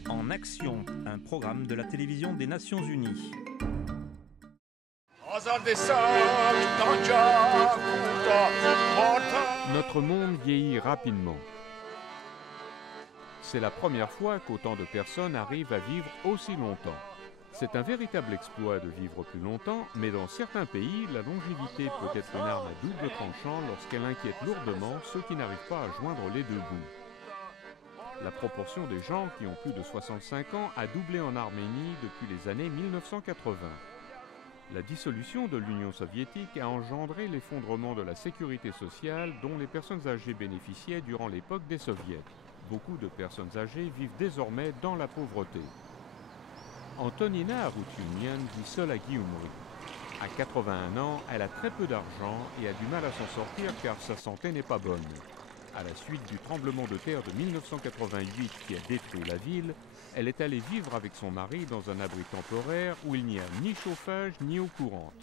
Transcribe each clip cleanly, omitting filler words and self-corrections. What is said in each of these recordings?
Bienvenue en Action, un programme de la télévision des Nations Unies. Notre monde vieillit rapidement. C'est la première fois qu'autant de personnes arrivent à vivre aussi longtemps. C'est un véritable exploit de vivre plus longtemps, mais dans certains pays, la longévité peut être une arme à double tranchant lorsqu'elle inquiète lourdement ceux qui n'arrivent pas à joindre les deux bouts. La proportion des gens qui ont plus de 65 ans a doublé en Arménie depuis les années 1980. La dissolution de l'Union soviétique a engendré l'effondrement de la sécurité sociale dont les personnes âgées bénéficiaient durant l'époque des soviets. Beaucoup de personnes âgées vivent désormais dans la pauvreté. Antonina Arutunian vit seule à Gyumri. À 81 ans, elle a très peu d'argent et a du mal à s'en sortir car sa santé n'est pas bonne. À la suite du tremblement de terre de 1988 qui a détruit la ville, elle est allée vivre avec son mari dans un abri temporaire où il n'y a ni chauffage ni eau courante.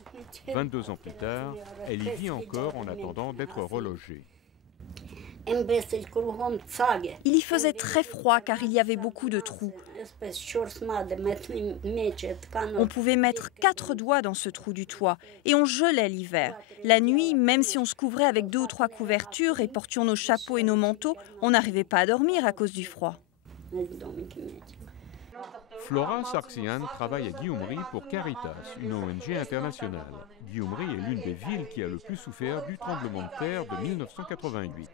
22 ans plus tard, elle y vit encore en attendant d'être relogée. Il y faisait très froid car il y avait beaucoup de trous. On pouvait mettre 4 doigts dans ce trou du toit et on gelait l'hiver. La nuit, même si on se couvrait avec 2 ou 3 couvertures et portions nos chapeaux et nos manteaux, on n'arrivait pas à dormir à cause du froid. Flora Sarksian travaille à Gyumri pour Caritas, une ONG internationale. Gyumri est l'une des villes qui a le plus souffert du tremblement de terre de 1988.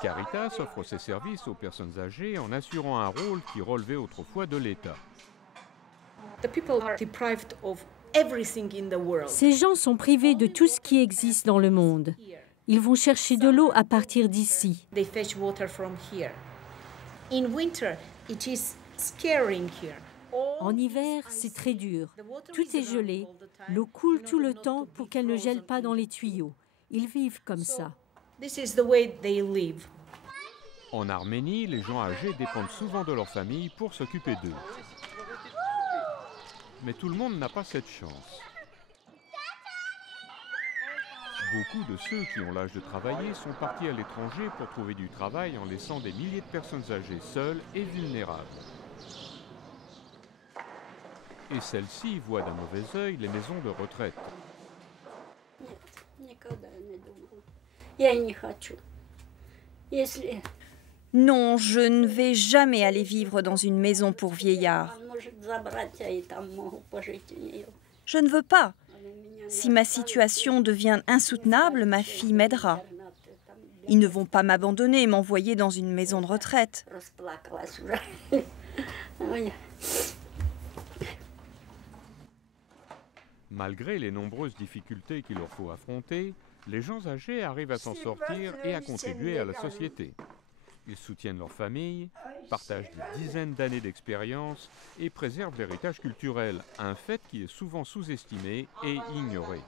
Caritas offre ses services aux personnes âgées en assurant un rôle qui relevait autrefois de l'État. Ces gens sont privés de tout ce qui existe dans le monde. Ils vont chercher de l'eau à partir d'ici. En hiver, c'est très dur. Tout est gelé. L'eau coule tout le temps pour qu'elle ne gèle pas dans les tuyaux. Ils vivent comme ça. En Arménie, les gens âgés dépendent souvent de leur famille pour s'occuper d'eux. Mais tout le monde n'a pas cette chance. Beaucoup de ceux qui ont l'âge de travailler sont partis à l'étranger pour trouver du travail en laissant des milliers de personnes âgées seules et vulnérables. Et celles-ci voient d'un mauvais œil les maisons de retraite. Non, je ne vais jamais aller vivre dans une maison pour vieillards. Je ne veux pas. Si ma situation devient insoutenable, ma fille m'aidera. Ils ne vont pas m'abandonner et m'envoyer dans une maison de retraite. Malgré les nombreuses difficultés qu'il leur faut affronter, les gens âgés arrivent à s'en sortir et à contribuer à la société. Ils soutiennent leur famille, partagent des dizaines d'années d'expérience et préservent l'héritage culturel, un fait qui est souvent sous-estimé et ignoré.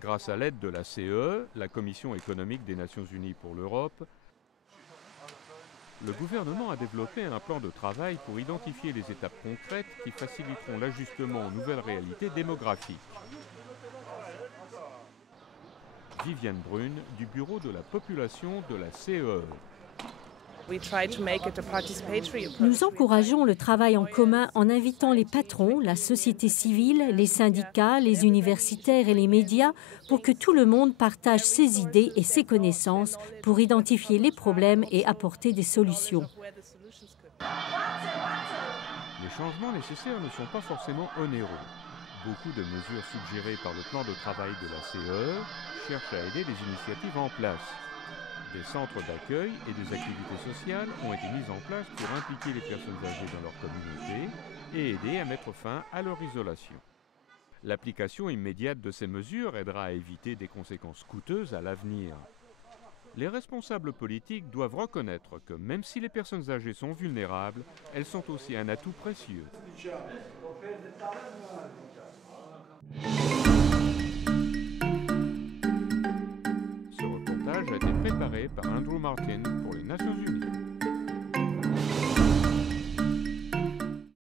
Grâce à l'aide de la CEE, la Commission économique des Nations Unies pour l'Europe, le gouvernement a développé un plan de travail pour identifier les étapes concrètes qui faciliteront l'ajustement aux nouvelles réalités démographiques. Viviane Brune, du bureau de la population de la CEE. Nous encourageons le travail en commun en invitant les patrons, la société civile, les syndicats, les universitaires et les médias pour que tout le monde partage ses idées et ses connaissances pour identifier les problèmes et apporter des solutions. Les changements nécessaires ne sont pas forcément onéreux. Beaucoup de mesures suggérées par le plan de travail de la CEE cherchent à aider les initiatives en place. Des centres d'accueil et des activités sociales ont été mis en place pour impliquer les personnes âgées dans leur communauté et aider à mettre fin à leur isolation. L'application immédiate de ces mesures aidera à éviter des conséquences coûteuses à l'avenir. Les responsables politiques doivent reconnaître que même si les personnes âgées sont vulnérables, elles sont aussi un atout précieux. Ce reportage a été préparé par Andrew Martin pour